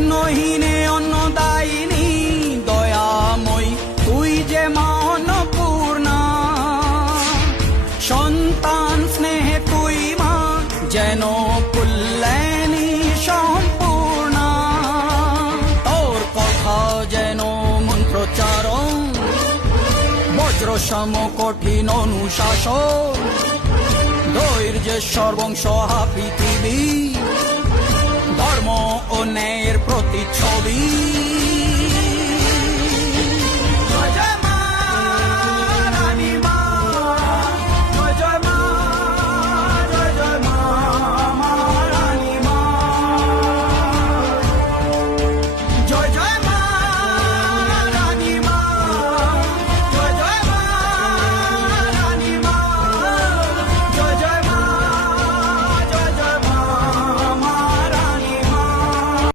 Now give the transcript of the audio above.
অন্নহীনে অন্নদায়িনী দয়াময়ী তুই যে মা অন্নপূর্ণা। সন্তান স্নেহে তুই মা যেন কল্যাণী সম্পূর্ণা। তোর কথা যেন মন্ত্রোচ্চারণ, বজ্র সম কঠিন অনুশাসন। ধৈর্যের সর্বংসহা পৃথিবী, ধর্ম ও ন্যায়ের প্রতিচ্ছবি।